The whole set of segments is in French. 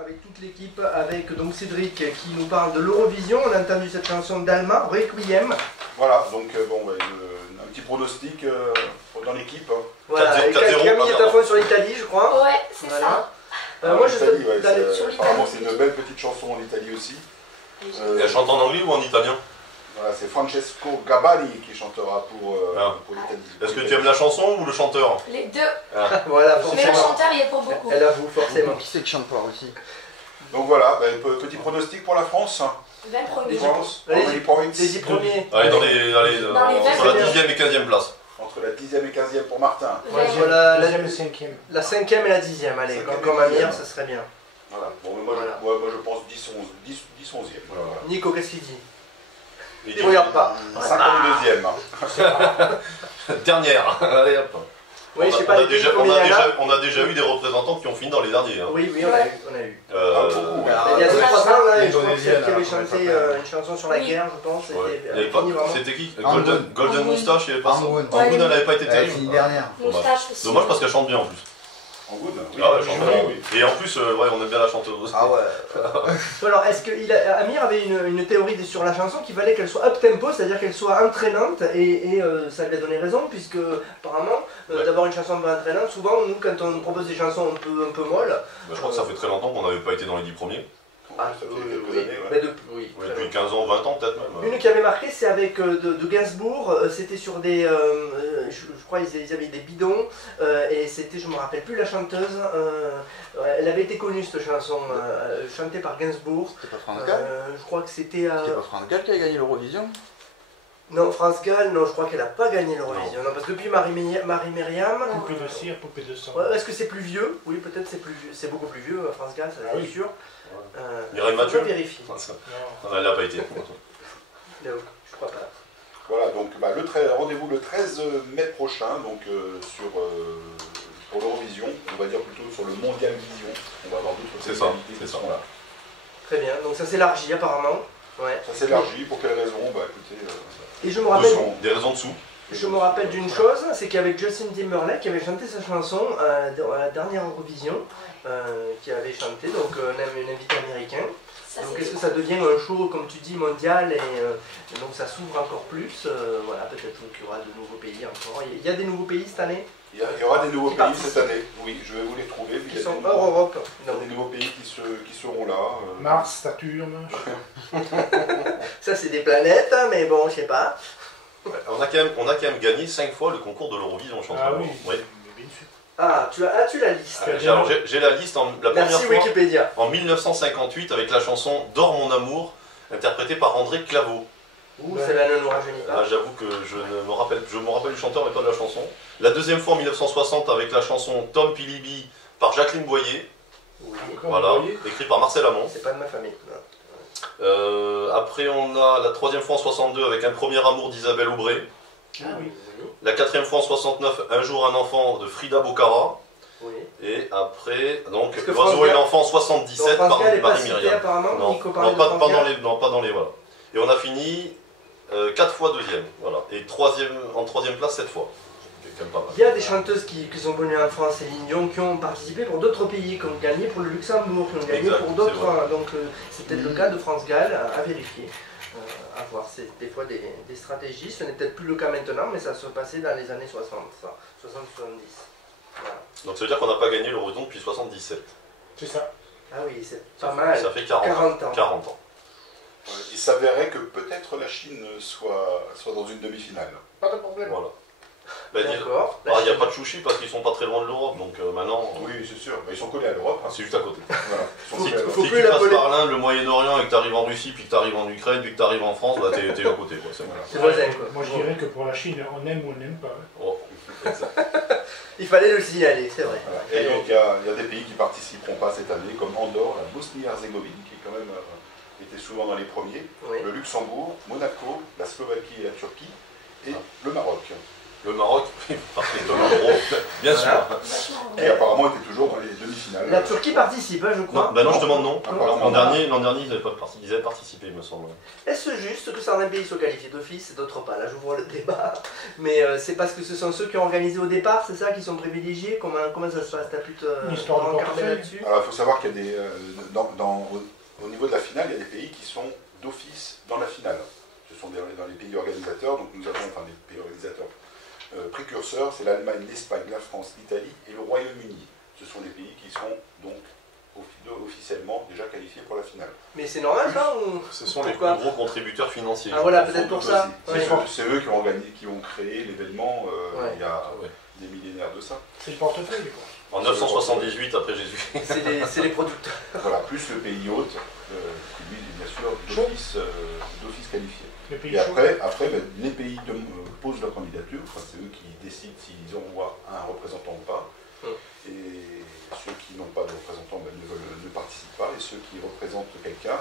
Avec toute l'équipe, avec donc Cédric qui nous parle de l'Eurovision. On a entendu cette chanson d'Alma, Requiem. Voilà, donc un petit pronostic dans l'équipe. Voilà, Camille est à fond sur l'Italie, je crois. Ouais, c'est ça. Moi, je l'Italie, sur l'Italie. apparemment c'est une belle petite chanson en Italie aussi. Elle chante en anglais ou en italien? Voilà, c'est Francesco Gabani qui chantera pour l'Italie. Est-ce que tu aimes la chanson ou le chanteur? Les deux. Voilà, Mais le chanteur, il est pour beaucoup. Elle avoue, forcément. Qui c'est qui chante pas aussi? Donc voilà, petit pronostic pour la France. 20 premiers. France, Allez-y, points. les 10 premiers. Allez, Dans les entre la 10e et 15e place. Entre la 10e et 15e pour Martin. Moi, je vois la 2e et 5e. La 5e et la 10e, allez, comme Amir, ça serait bien. Voilà, bon, mais moi je pense 10, 11e. Voilà. Nico, qu'est-ce qu'il dit? Il Il ne regarde pas. 52e. Dernière. Allez, hop. Oui, je sais pas, on a déjà eu des représentants qui ont fini dans les derniers. Hein. Oui, on a eu. Beaucoup. Il y a 2-3 ans, là, je crois que Indonésienne, celle qui avait chanté une chanson sur la guerre, je pense. C'était qui? Golden Moustache, il n'y avait pas ça. Angoun. Angoun, elle n'avait pas été Elle est terrible. finie dernière. Moustache aussi. Dommage parce qu'elle chante bien en plus. En good, oui. Ah ouais, elle chante bien, oui. Et en plus, ouais, on aime bien la chanteuse aussi. Ah ouais. Alors, est-ce que Amir avait une théorie sur la chanson qu'il fallait qu'elle soit up-tempo, c'est-à-dire qu'elle soit entraînante, et ça lui a donné raison, puisque apparemment, d'avoir une chanson un peu entraînante, souvent, nous, quand on nous propose des chansons un peu molles... Je crois que ça fait très longtemps qu'on n'avait pas été dans les 10 premis. Ça fait quelques années, ouais. Oui, Depuis 15 ans, 20 ans peut-être même. Une qui avait marqué, c'est avec de Gainsbourg, c'était sur des... je crois ils avaient des bidons, et c'était, je me rappelle plus la chanteuse, elle avait été connue cette chanson, chantée par Gainsbourg. C'était pas France Gall je crois que c'était... C'était pas France Gall qui a gagné l'Eurovision? Non, France Gall, non, je crois qu'elle n'a pas gagné l'Eurovision. Non, parce que depuis Marie-Myriam... Poupée de cire, poupée de sang. Ouais, est-ce que c'est plus vieux? Oui, peut-être c'est plus vieux, c'est beaucoup plus vieux, France Gall, ça c'est sûr. Mireille Mathieu? Vérifie. Non, elle n'a pas été. Je crois pas. Voilà, donc rendez-vous le 13 mai prochain, donc pour l'Eurovision, on va dire plutôt sur le Mondial Vision. On va avoir d'autres spécialités qui seront là. Très bien, donc ça s'élargit apparemment. Ouais. Ça s'élargit, pour quelles raisons? Bah écoutez... Et je me rappelle... Des raisons dessous. Je me rappelle d'une chose, c'est qu'avec Justin Timberlake qui avait chanté sa chanson à la dernière Eurovision, qui avait chanté, donc un invité américain. Donc est-ce que ça devient un show, comme tu dis, mondial, et donc ça s'ouvre encore plus, voilà, peut-être qu'il y aura de nouveaux pays encore. Il y a des nouveaux pays cette année? Il y aura des nouveaux pays cette année, oui, je vais vous les trouver. Qui sont hors Europe. Il y a des nouveaux pays qui seront là. Mars, Saturne. Ça c'est des planètes, hein, mais bon, je sais pas. On a quand même gagné 5 fois le concours de l'Eurovision, je pense. Ah oui, oui. bien sûr. Ah, tu la liste. Alors j'ai la liste, la première Merci fois Wikipédia. en 1958 avec la chanson Dors mon amour, interprétée par André Claveau. Ouh, celle-là ne nous rajeunit pas. J'avoue que je me rappelle du chanteur mais pas de la chanson. La deuxième fois en 1960 avec la chanson Tom Pilibi par Jacqueline Boyer. Oui. Voilà, écrite par Marcel Amont. C'est pas de ma famille. Après on a la troisième fois en 62 avec Un premier amour d'Isabelle Aubray. Ah oui. La quatrième fois en 69, Un jour un enfant de Frida Bocara. Oui. Et après, donc, L'oiseau L'oiseau et l'enfant 77 par Marie-Myriam. Non, pas dans les voilà. Et on a fini 4 fois deuxième, voilà. Et en troisième place 7 fois. C'est quand même pas mal. Il y a des chanteuses qui sont venues en France, Céline Dion, qui ont participé pour d'autres pays, qui ont gagné pour le Luxembourg, qui ont gagné pour d'autres. Donc c'est peut-être le cas de France Gall à vérifier. À voir, c'est des fois des stratégies. Ce n'est peut-être plus le cas maintenant, mais ça se passait dans les années 60, 60-70. Voilà. Donc ça veut dire qu'on n'a pas gagné l'Eurovision depuis 77. C'est ça. Ah oui, c'est pas mal. Ça fait 40 ans. 40 ans. Il s'avérait que peut-être la Chine soit dans une demi-finale. Pas de problème. Voilà. D'accord. Il n'y a pas de chouchi parce qu'ils sont pas très loin de l'Europe, donc maintenant... Oui, c'est sûr, ils sont collés à l'Europe. Hein. C'est juste à côté. Voilà. Si tu passes par l'Inde, le Moyen-Orient et que tu arrives en Russie, puis que tu arrives en Ukraine, puis que tu arrives en France, bah t'es à côté. C'est voisin quoi. Moi je dirais que pour la Chine, on aime ou on n'aime pas. Oh, Il fallait le signaler, c'est vrai. Voilà. Et donc il y a des pays qui participeront pas cette année, comme Andorre, la Bosnie-Herzégovine, qui quand même était souvent dans les premiers, Oui. le Luxembourg, Monaco, la Slovaquie et la Turquie, et le Maroc. Le Maroc, parfaitement gros, bien sûr. Et apparemment était toujours dans les demi-finales. La Turquie participe, je crois. Non, je demande non. L'an dernier, ils avaient participé, il me semble. Est-ce juste que certains pays soient qualifiés d'office et d'autres pas? Là, j'ouvre le débat. Mais c'est parce que ce sont ceux qui ont organisé au départ, c'est ça, qui sont privilégiés? Comment ça se passe? T'as pu te histoire de là-dessus? Alors, il faut savoir qu'il y a des... au niveau de la finale, il y a des pays qui sont d'office dans la finale. Ce sont dans les pays organisateurs, donc nous avons, enfin des pays organisateurs précurseurs, c'est l'Allemagne, l'Espagne, la France, l'Italie et le Royaume-Uni. Ce sont les pays qui sont donc officiellement déjà qualifiés pour la finale. Mais c'est normal ça ou... Ce sont les plus gros contributeurs financiers. Ah voilà, peut-être pour ça. C'est eux qui ont créé l'événement il y a des millénaires de ça. C'est le portefeuille quoi. En 978 après Jésus. C'est les producteurs. Voilà, plus le pays hôte, qui lui est bien sûr d'office qualifié. Et après les pays posent leur candidature, enfin, c'est eux qui décident s'ils envoient un représentant ou pas. Et ceux qui n'ont pas de représentant ne participent pas, et ceux qui représentent quelqu'un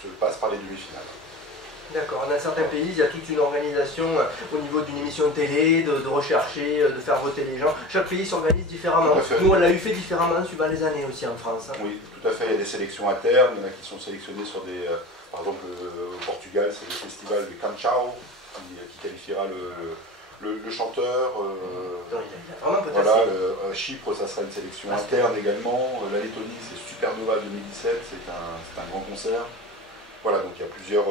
se passent par les demi-finales. D'accord, dans certains pays, il y a toute une organisation au niveau d'une émission de télé, de rechercher, de faire voter les gens. Chaque pays s'organise différemment. Nous, on l'a eu fait différemment suivant les années aussi en France. Oui, tout à fait. Il y a des sélections internes, il y en a qui sont sélectionnés sur des... par exemple, au Portugal, c'est le festival du Canchao qui qualifiera le chanteur. Voilà, Chypre, ça sera une sélection interne également. La Lettonie, c'est Supernova 2017, c'est un grand concert. Voilà, donc il y a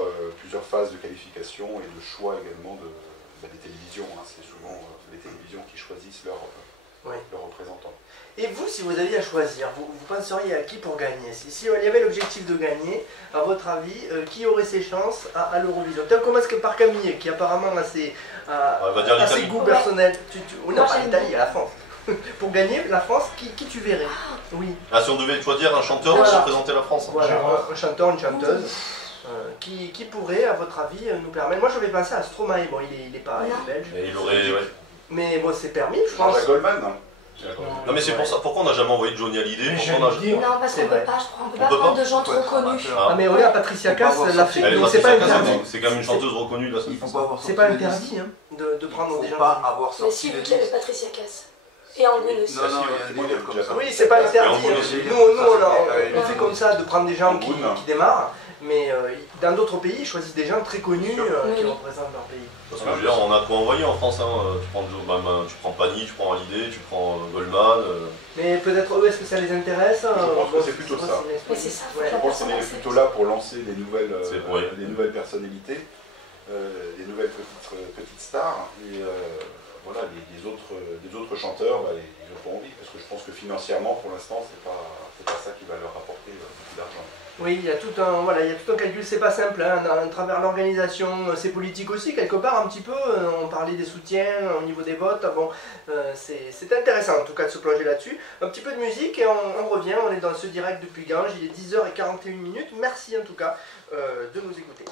plusieurs phases de qualification et de choix également des télévisions. Hein. C'est souvent les télévisions qui choisissent leurs représentants. Et vous, si vous aviez à choisir, vous penseriez à qui pour gagner? Si il y avait l'objectif de gagner, à votre avis, qui aurait ses chances à l'Eurovision? On commence par Camille, qui apparemment a ses goûts personnels. Non, pas l'Italie, la France. Pour gagner la France, qui tu verrais? Oui. Ah, si on devait choisir un chanteur pour représenter la France. Voilà, un chanteur, une chanteuse. Qui pourrait, à votre avis, nous permettre... Moi, j'avais pensé à Stromae, bon, il est pas belge. Et il aurait, mais bon, c'est permis, je pense. Goldman, non? Non mais c'est pour ça, pourquoi on n'a jamais envoyé Johnny Hallyday? Non, parce qu'on ne peut pas, je crois, on peut pas prendre de gens trop connus. Ah mais regarde, Patricia Cass l'a fait, donc c'est pas interdit. C'est quand même une chanteuse reconnue de la Il faut pas avoir c'est pas interdit de prendre des gens. pas avoir Mais si, vu qu'il y avait Patricia Cass. Et Angoune aussi. Oui, c'est pas interdit. Nous, on fait comme ça, de prendre des gens qui démarrent. Mais dans d'autres pays, ils choisissent des gens très connus qui représentent leur pays. Parce que je veux dire, on a quoi envoyer en France. Hein. Tu prends Pani, tu prends Hallyday, tu prends Goldman. Mais peut-être eux, est-ce que ça les intéresse? Je pense que c'est plutôt ça. Mais c'est ça. Je pense qu'on est plutôt là pour lancer des nouvelles personnalités, des nouvelles petites stars. Et voilà, les autres chanteurs, ils n'ont pas envie. Parce que je pense que financièrement, pour l'instant, c'est pas ça qui va leur apporter beaucoup d'argent. Oui, il y a tout un calcul, c'est pas simple, hein, à travers l'organisation, c'est politique aussi, quelque part, un petit peu, on parlait des soutiens au niveau des votes, bon, c'est intéressant en tout cas de se plonger là-dessus. Un petit peu de musique et on revient, on est dans ce direct depuis Ganges, il est 10h41, merci en tout cas de nous écouter.